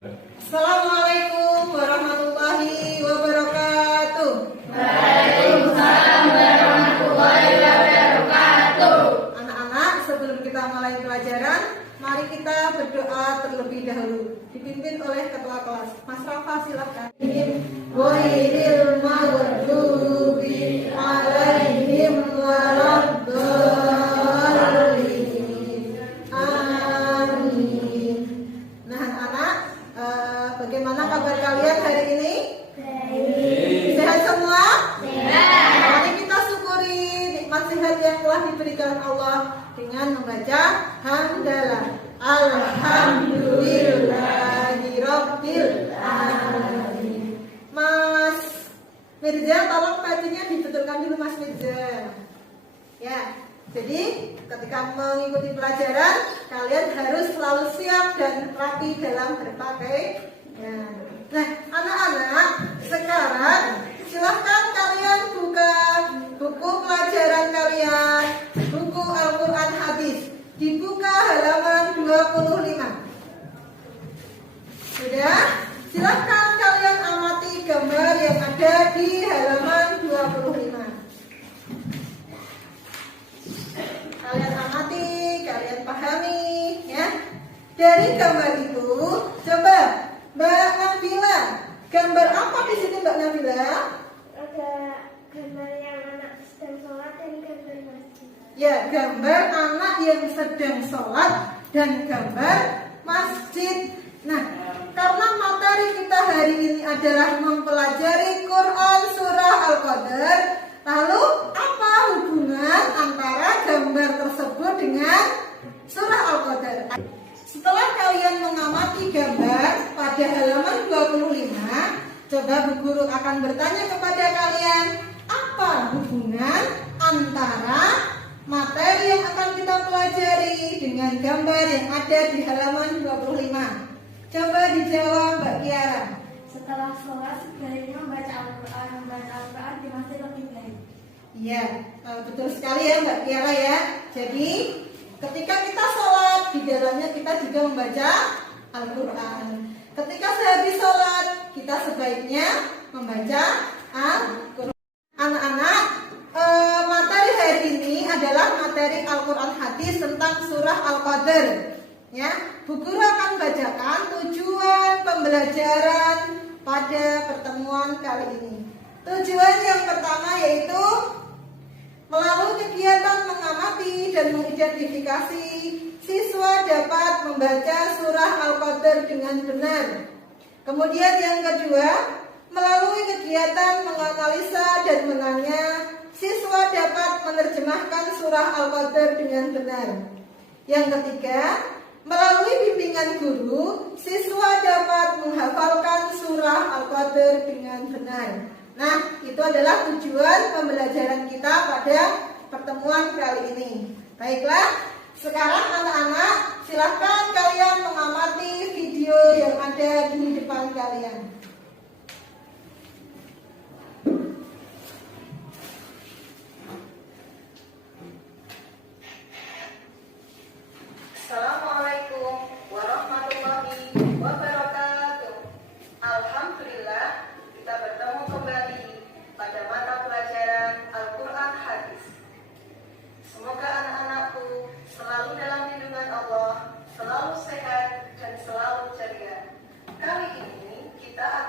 Assalamualaikum warahmatullahi wabarakatuh. Waalaikumsalam warahmatullahi wabarakatuh. Anak-anak, sebelum kita mulai pelajaran, mari kita berdoa terlebih dahulu. Dipimpin oleh ketua kelas, Mas Rafa, silakan. Ghairil maghdubi alaihim waladdallin. Amin. Nah, anak-anak, bagaimana kabar kalian hari ini? Baik. Sehat semua? Sehat. Mari kita syukuri nikmat sehat yang telah diberikan Allah dengan membaca hamdalah. Alhamdulillahirabbil alamin. Mas Mirza, tolong paginya dibetulkan dulu, Mas Mirza. Ya, jadi ketika mengikuti pelajaran, kalian harus selalu siap dan rapi dalam berpakaian. Nah, anak-anak, sekarang silahkan kalian buka buku pelajaran kalian, buku Al-Quran Hadis. Dibuka halaman 25. Sudah? Silahkan kalian amati gambar yang ada di halaman 25. Kalian amati, kalian pahami, ya. Dari gambar itu, coba Mbak Nabila, gambar apa di sini Mbak Nabila? Ada gambar yang anak sedang sholat dan gambar masjid. Ya, gambar anak yang sedang sholat dan gambar masjid. Nah, karena materi kita hari ini adalah mempelajari Quran Surah Al-Qadr, lalu apa hubungan antara gambar tersebut dengan Surah Al-Qadr? Setelah kalian mengamati gambar pada halaman 25, coba Bu Guru akan bertanya kepada kalian, apa hubungan antara materi yang akan kita pelajari dengan gambar yang ada di halaman 25? Coba dijawab Mbak Kiara. Setelah sholat sebaiknya membaca Al-Quran di masjid lebih baik. Iya, betul sekali ya Mbak Kiara ya. Jadi ketika kita sholat, di dalamnya kita juga membaca Al-Quran. Ketika sehabis sholat, kita sebaiknya membaca Al-Quran. Anak-anak, materi hari ini adalah materi Al-Quran Hadis tentang surah Al-Qadr. Ya, Bu Guru akan bacakan tujuan pembelajaran pada pertemuan kali ini. Tujuan yang pertama yaitu melalui kegiatan mengamati dan mengidentifikasi, siswa dapat membaca surah Al-Qadr dengan benar. Kemudian yang kedua, melalui kegiatan menganalisa dan menanya, siswa dapat menerjemahkan surah Al-Qadr dengan benar. Yang ketiga, melalui bimbingan guru, siswa dapat menghafalkan surah Al-Qadr dengan benar. Nah, itu adalah tujuan pembelajaran kita pada pertemuan kali ini. Baiklah, sekarang anak-anak, silahkan kalian mengamati video yang ada di depan kalian. Assalamualaikum warahmatullahi wabarakatuh. Alhamdulillah, kita bertemu kembali pada mata pelajaran Al-Quran Hadis. Semoga anak-anakku selalu dalam lindungan Allah, selalu sehat dan selalu ceria. Kali ini kita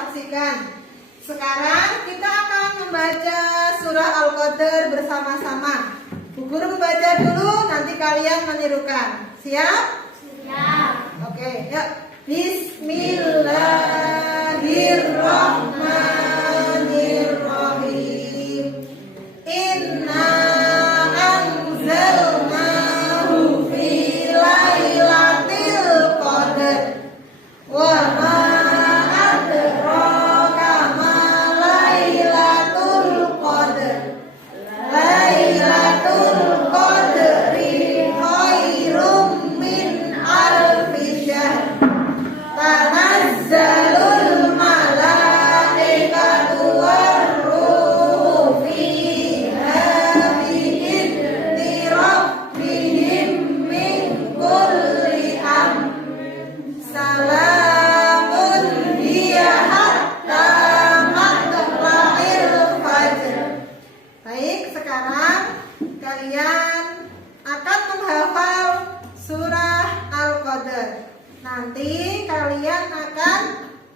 saksikan. Sekarang kita akan membaca surah Al-Qadr bersama-sama. Bu Guru membaca dulu, nanti kalian menirukan. Siap? Siap. Oke, yuk. Bismillahirrahmanirrahim. Inna anzalnahu fi lailatul qadr. Wa ma adraka ma lailatul qadr. Lailatul qadri khairum min alfi syahr. Tanazzalul malaikatu warruhu fiha bi'izni rabbihim min kulli amr. Salamun hiya hatta matla'il fajr. Baik, sekarang kalian akan menghafal surah Al-Qadr. Nanti kalian akan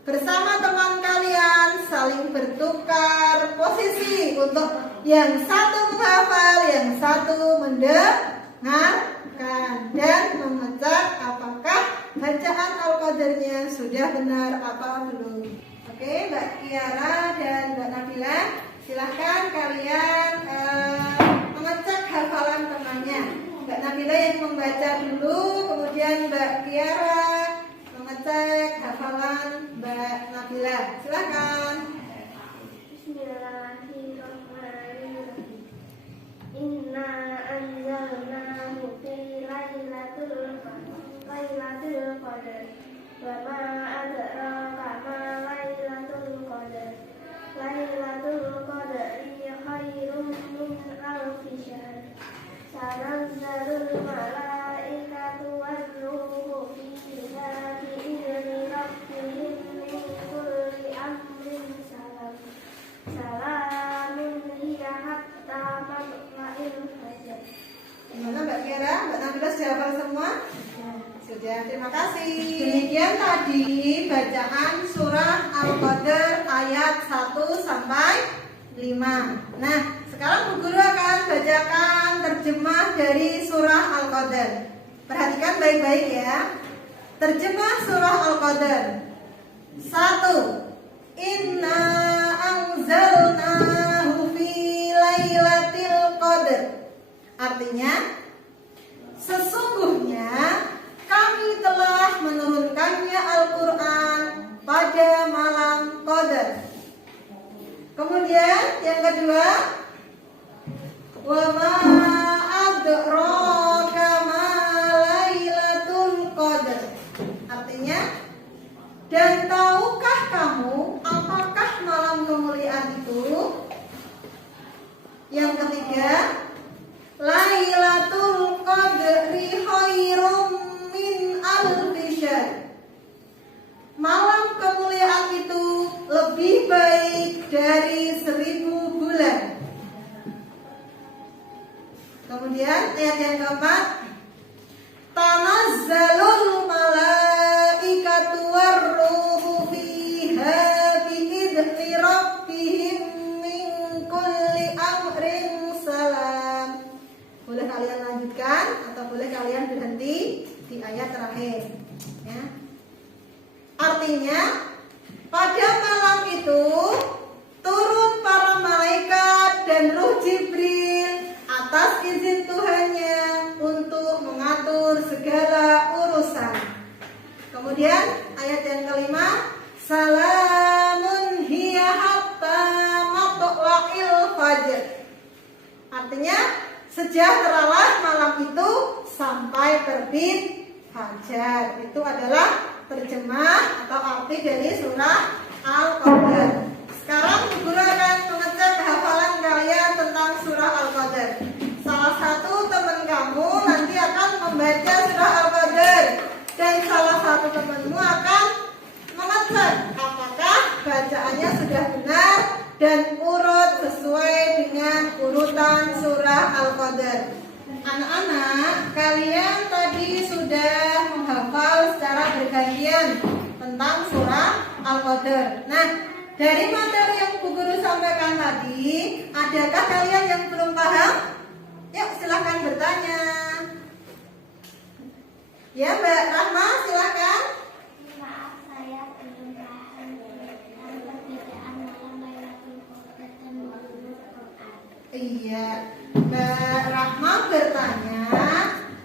bersama teman kalian saling bertukar posisi untuk yang satu menghafal, yang satu mendengarkan dan mengecek apakah bacaan Al-Qadarnya sudah benar apa belum. Oke, Mbak Kiara dan Mbak Nabila, silahkan kalian mengecek hafalan temannya. Mbak Nabila yang membaca dulu, kemudian Mbak Kiara mengecek hafalan Mbak Nabila. Silakan. Bismillahirrahmanirrahim. Inna anzalnahu fi lailatul qadr. Wa ma adraka ma lailatul qadr. Lailatul qadri khairum min alfi syahr. Tanazzalul malaikatu warruhu fiha bi'izni rabbihim min kulli amrin salam. Salamun hiya hatta matla'il fajr. Gimana Mbak Kiara? Mbak Nabila sudah hafal semua? Sudah, terima kasih. Demikian tadi bacaan surah Al-Qadr ayat 1 sampai 5. Nah, sekarang Bu Guru akan bacakan terjemah dari surah Al-Qadr. Perhatikan baik-baik ya. Terjemah surah Al-Qadr. 1. Inna anzalnahu fi lailatul qadr. Artinya, sesungguhnya kami telah menurunkannya Al-Quran pada malam Qadar. Kemudian yang kedua, wa ma adraka ma lailatul qadr. Artinya, dan tahukah kamu apakah malam kemuliaan itu? Yang ketiga, Lailatul Qadri khairum min alfi syahr. Malam kemuliaan itu lebih baik dari 1000 bulan. Kemudian ayat yang keempat, Tanazzalul malaikatu warruhu fiha bi'izni rabbihim min kulli amrin salam. Boleh kalian lanjutkan atau boleh kalian berhenti di ayat terakhir ya. Artinya pada malam itu turun para malaikat dan Ruh Jibril atas izin Tuhannya untuk mengatur segala urusan. Kemudian ayat yang kelima, Salamun hiya hatta matla'il fajr. Artinya sejahteralah malam itu sampai terbit fajar. Itu adalah terjemah atau arti dari surah Al-Qadr. Sekarang Guru akan mengecek hafalan kalian tentang surah Al-Qadr. Salah satu teman kamu nanti akan membaca surah Al-Qadr dan salah satu temanmu akan mengecek apakah bacaannya sudah benar dan urut sesuai dengan urutan surah Al-Qadr. Anak-anak, kalian tadi sudah menghafal secara bergantian tentang surah Al-Qadar. Nah, dari materi yang Bu Guru sampaikan tadi, adakah kalian yang belum paham? Yuk, silahkan bertanya. Ya, Mbak Rahma, silahkan. Maaf, saya belum paham tentang perbedaan malam Lailatul Qadar dan nuzulul Quran. Iya, Mbak Rahma bertanya,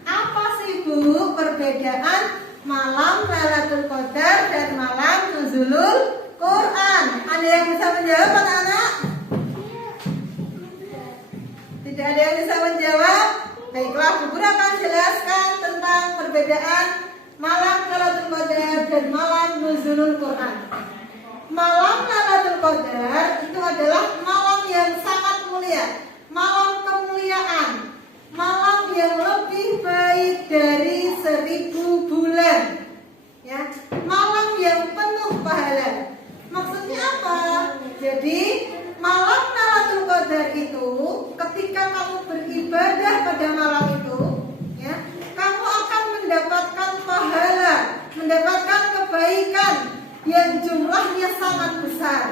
apa sih Bu perbedaan malam Lailatul Qadar dan malam nuzulul Quran? Ada yang bisa menjawab, anak-anak? Tidak ada yang bisa menjawab? Baiklah, Bu Guru akan jelaskan tentang perbedaan malam Lailatul Qadar dan malam nuzulul Quran. Malam Lailatul Qadar itu adalah malam yang sangat mulia, malam kemuliaan, malam yang lebih baik dari 1000 bulan, ya, malam yang penuh pahala. Maksudnya apa? Jadi malam Lailatul Qadar itu ketika kamu beribadah pada malam itu, ya, kamu akan mendapatkan pahala, mendapatkan kebaikan yang jumlahnya sangat besar,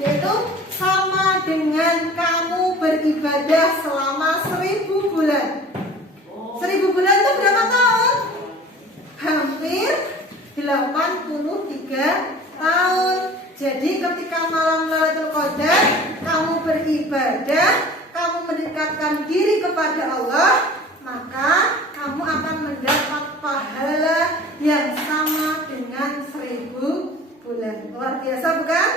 yaitu sama dengan kamu beribadah selama 1000 bulan. 1000 bulan itu berapa tahun? Hampir 83 tahun. Jadi ketika malam Lailatul Qadar kamu beribadah, kamu mendekatkan diri kepada Allah, maka kamu akan mendapat pahala yang sama dengan 1000 bulan. Luar biasa bukan?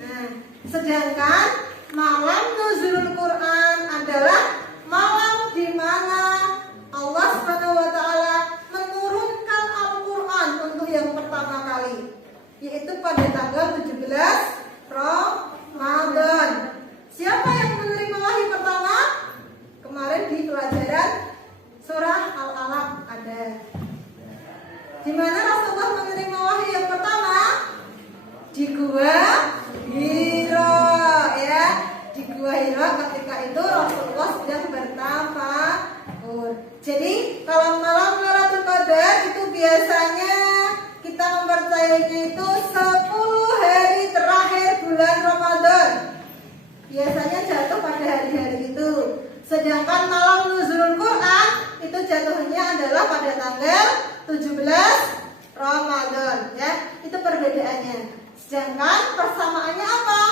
Nah, sedangkan malam nuzulul Quran adalah malam di mana Allah Subhanahu wa taala menurunkan Al-Qur'an untuk yang pertama kali, yaitu pada tanggal 17 Ramadan. Siapa yang menerima wahyu pertama? Kemarin di pelajaran surah Al-Alaq ada. Di mana Rasulullah menerima wahyu yang pertama? Di Gua Hira, ya. Di Gua Hira ketika itu Rasulullah sedang bertafakur. Jadi kalau malam Lailatul Qadar itu biasanya kita mempercayainya itu 10 hari terakhir bulan Ramadan. Biasanya jatuh pada hari-hari itu. Sedangkan malam nuzulul Quran itu jatuhnya adalah pada tanggal 17 Ramadan, ya. Itu perbedaannya. Sedangkan persamaannya apa?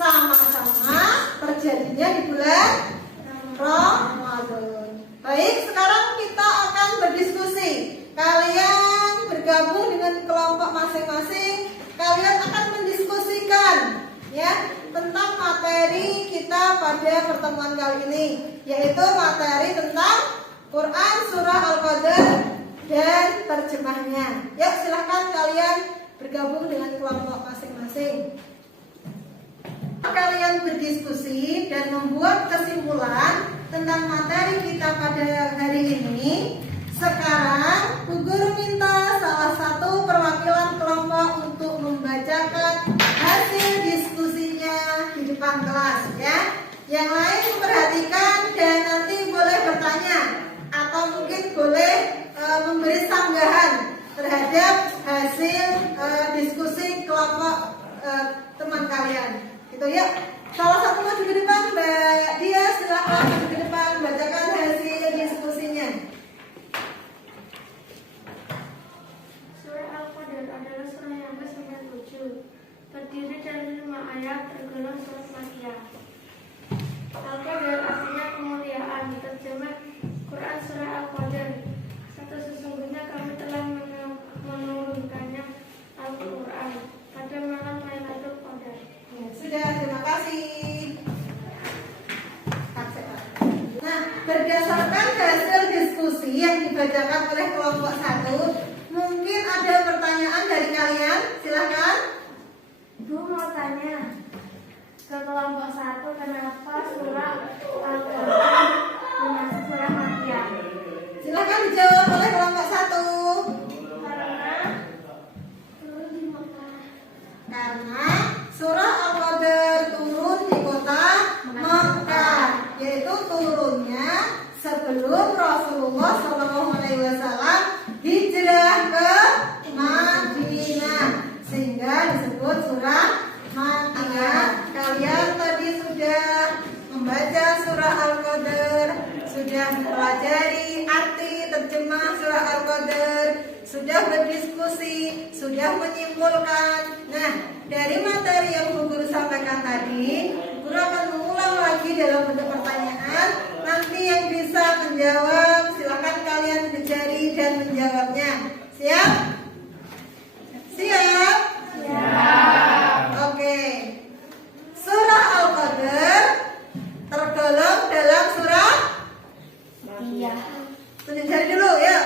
Sama-sama terjadinya di bulan Ramadan. Baik, sekarang kita akan berdiskusi. Kalian bergabung dengan kelompok masing-masing. Kalian akan mendiskusikan, ya, tentang materi kita pada pertemuan kali ini, yaitu materi tentang Quran surah Al-Qadar dan terjemahnya. Ya, silahkan kalian bergabung dengan kelompok masing-masing. Kalian berdiskusi dan membuat kesimpulan tentang materi kita pada hari ini. Sekarang Bu Guru minta salah satu perwakilan kelompok untuk membacakan hasil diskusinya di depan kelas, ya. Yang lain memperhatikan dan nanti boleh bertanya atau mungkin boleh memberi sanggahan terhadap hasil diskusi kelompok teman kalian. Gitu ya. Salah satu maju ke depan, Mbak Dia, silakan maju ke depan bacakan hasil diskusinya. Surah Al-Qadar adalah surah yang ke-97, terdiri dari 5 ayat, tergolong surah Makkiyah. Al-Qadar artinya kemuliaan, terjemah Quran surah Al-Qadar. Sesungguhnya kami telah menurunkannya Al-Quran pada malam Lailatul Qadar. Ya, sudah, terima kasih. Nah, berdasarkan hasil diskusi yang dibacakan oleh kelompok 1, mungkin ada pertanyaan dari kalian, silahkan. Bu mau tanya ke kelompok 1, kenapa surah Al-Qadar termasuk surah Makkiyah? Silahkan dijawab oleh kelompok 1. Karena surah Al-Qadar turun di kota Makkah, yaitu turunnya sebelum Rasulullah SAW hijrah ke Madinah. sudah berdiskusi, sudah menyimpulkan. Nah, dari materi yang Bu Guru sampaikan tadi, Bu Guru akan mengulang lagi dalam bentuk pertanyaan. Nanti yang bisa menjawab, silakan kalian berjari dan menjawabnya. Siap? Siap? Siap. Oke. Surah Al-Qadr tergolong dalam surah Makiyah. tunjuk jari dulu ya.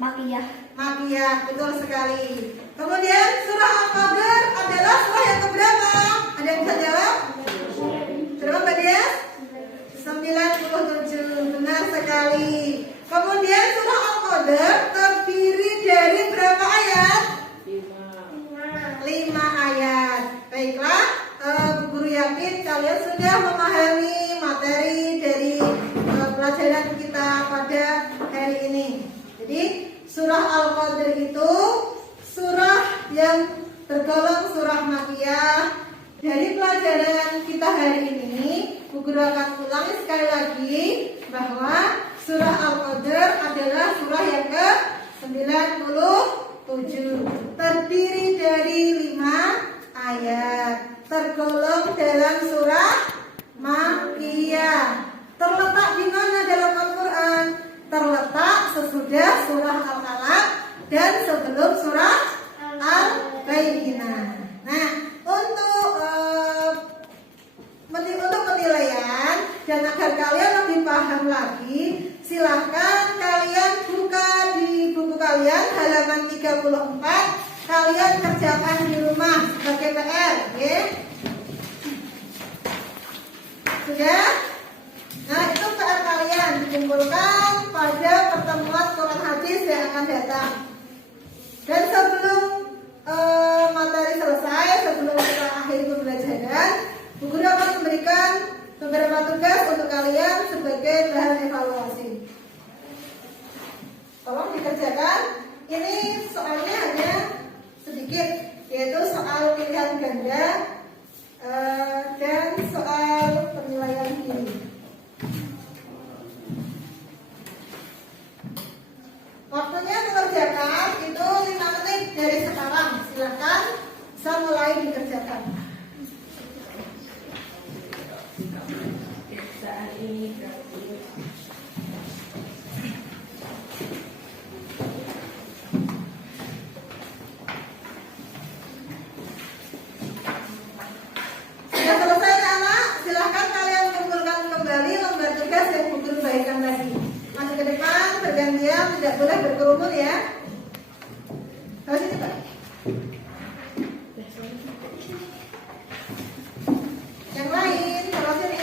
Makiyah. Makiyah, betul sekali. Kemudian surah Al-Qadr adalah surah yang keberapa? Ada yang bisa jawab? Berapa Mbak Dia? 97, benar sekali. Kemudian surah Al-Qadr terdiri dari berapa ayat? 5 ayat. Baiklah, Bu Guru yakin kalian sudah memahami materi dari pelajaran kita pada hari ini. Jadi surah Al-Qadr itu surah yang tergolong surah Makiyah. Dari pelajaran kita hari ini, Bu Guru akan ulangi sekali lagi bahwa surah Al-Qadr adalah surah yang ke-97, terdiri dari 5 ayat, tergolong dalam surah Makiyah. Terletak di mana dalam Al-Quran? Terletak sesudah surah Al-Alaq dan sebelum surah Al-Bayyinah. Nah, untuk penilaian dan agar kalian lebih paham lagi, silahkan kalian buka di buku kalian halaman 34. Kalian kerjakan di rumah sebagai PR, ya? Sudah? Nah, itu PR kalian dikumpulkan pada pertemuan Quran hadis yang akan datang. Dan sebelum materi selesai, sebelum kita akhiri pembelajaran, Bu Guru akan memberikan beberapa tugas untuk kalian sebagai bahan evaluasi. Tolong dikerjakan. Ini soalnya hanya sedikit, yaitu soal pilihan ganda dan soal penilaian diri. Waktunya mengerjakan itu 5 menit dari sekarang. Silakan bisa mulai dikerjakan. Sudah selesai anak? Silahkan kalian kumpulkan kembali lembar tugas yang Bu Guru bagikan tadi. Masuk ke depan, bergantian, tidak boleh berkerumun ya. Harus ini Pak. Yang lain, kalau sini.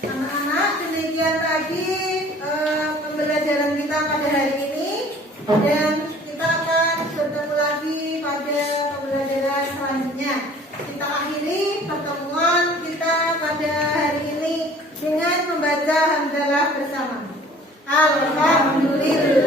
Anak-anak, demikian tadi pembelajaran kita pada hari ini, dan kita akan bertemu lagi pada pembelajaran selanjutnya. Kita akhiri pertemuan kita pada hari ini dengan membaca hamdalah bersama. Alhamdulillah.